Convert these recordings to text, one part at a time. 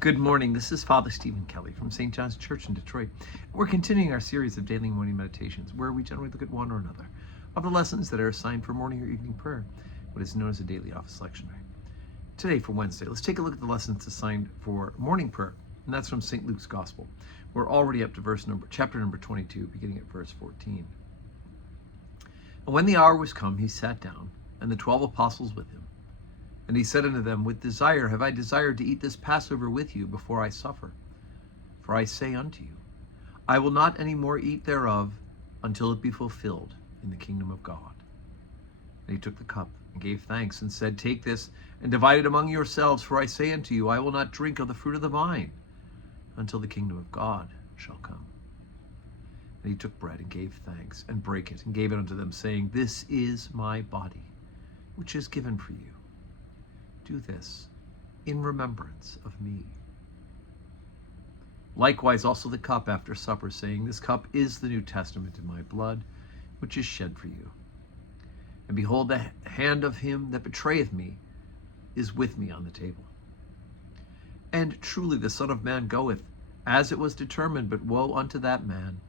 Good morning. This is Father Stephen Kelly from St. John's Church in Detroit. We're continuing our series of daily morning meditations where we generally look at one or another of the lessons that are assigned for morning or evening prayer, what is known as a daily office lectionary. Today, for Wednesday, let's take a look at the lessons assigned for morning prayer, and that's from St. Luke's Gospel. We're already up to chapter number 22, beginning at verse 14. And when the hour was come, he sat down, and the 12 apostles with him. And he said unto them, With desire have I desired to eat this Passover with you before I suffer. For I say unto you, I will not any more eat thereof until it be fulfilled in the kingdom of God. And he took the cup and gave thanks and said, Take this and divide it among yourselves, for I say unto you, I will not drink of the fruit of the vine until the kingdom of God shall come. And he took bread and gave thanks and brake it and gave it unto them, saying, This is my body, which is given for you. Do this in remembrance of me. Likewise also the cup after supper, saying, This cup is the New Testament in my blood, which is shed for you. And behold, the hand of him that betrayeth me is with me on the table. And truly the Son of Man goeth, as it was determined, but woe unto that man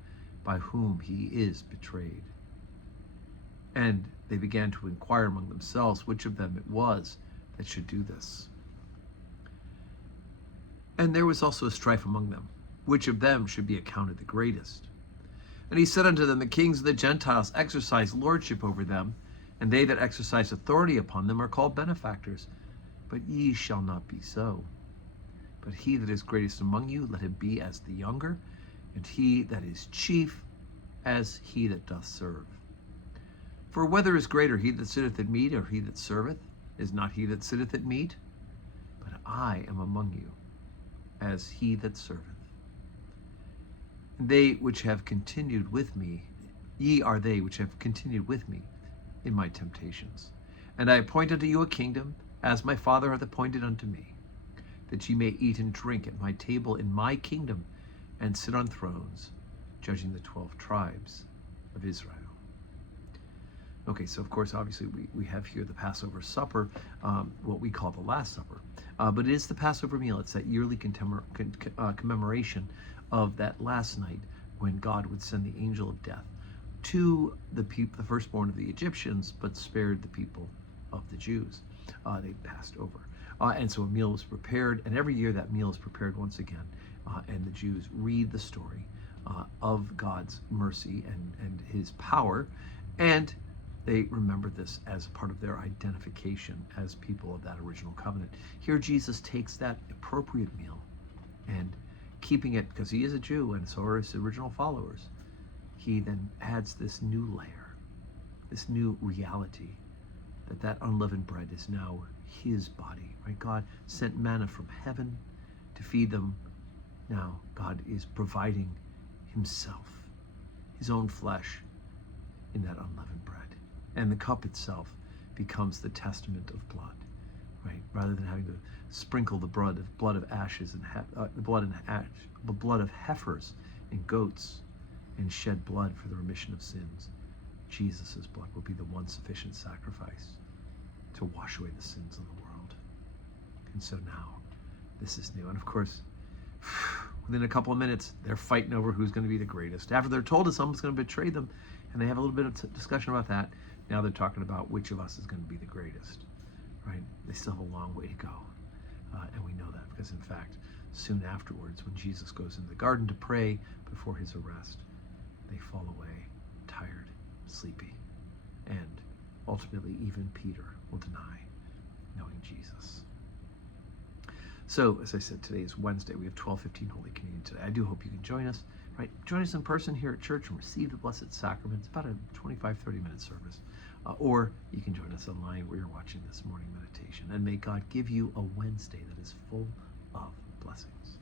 by whom he is betrayed. And they began to inquire among themselves which of them it was that should do this. And there was also a strife among them, which of them should be accounted the greatest. And he said unto them, The kings of the Gentiles exercise lordship over them, and they that exercise authority upon them are called benefactors. But ye shall not be so. But he that is greatest among you, let him be as the younger, and he that is chief as he that doth serve. For whether is greater, he that sitteth at meat, or he that serveth? Is not he that sitteth at meat? But I am among you as he that serveth. And they which have continued with me, ye are they which have continued with me in my temptations. And I appoint unto you a kingdom, as my Father hath appointed unto me, that ye may eat and drink at my table in my kingdom, and sit on thrones, judging the 12 tribes of Israel. Okay, so of course, obviously, we have here the Passover supper, what we call the Last Supper. But it is the Passover meal. It's that yearly commemoration of that last night when God would send the angel of death to the firstborn of the Egyptians, but spared the people of the Jews. They passed over. And so a meal was prepared, and every year that meal is prepared once again. And the Jews read the story of God's mercy and his power, and they remember this as part of their identification as people of that original covenant. Here Jesus takes that appropriate meal and keeping it, because he is a Jew and so are his original followers, he then adds this new layer, this new reality, that unleavened bread is now his body, right? God sent manna from heaven to feed them. Now God is providing himself, his own flesh, in that unleavened bread. And the cup itself becomes the testament of blood, right? Rather than having to sprinkle the blood of ashes and the blood of heifers and goats, and shed blood for the remission of sins, Jesus' blood will be the one sufficient sacrifice to wash away the sins of the world. And so now, this is new. And of course, within a couple of minutes, they're fighting over who's going to be the greatest. After they're told that someone's going to betray them, and they have a little bit of discussion about that, now they're talking about which of us is going to be the greatest, right? They still have a long way to go. And we know that because, in fact, soon afterwards, when Jesus goes into the garden to pray before his arrest, they fall away, tired, sleepy. And ultimately, even Peter will deny knowing Jesus. So, as I said, today is Wednesday. We have 12:15 Holy Communion today. I do hope you can join us, right? Join us in person here at church and receive the Blessed Sacrament. It's about a 25, 30-minute service. Or you can join us online where you're watching this morning meditation. And may God give you a Wednesday that is full of blessings.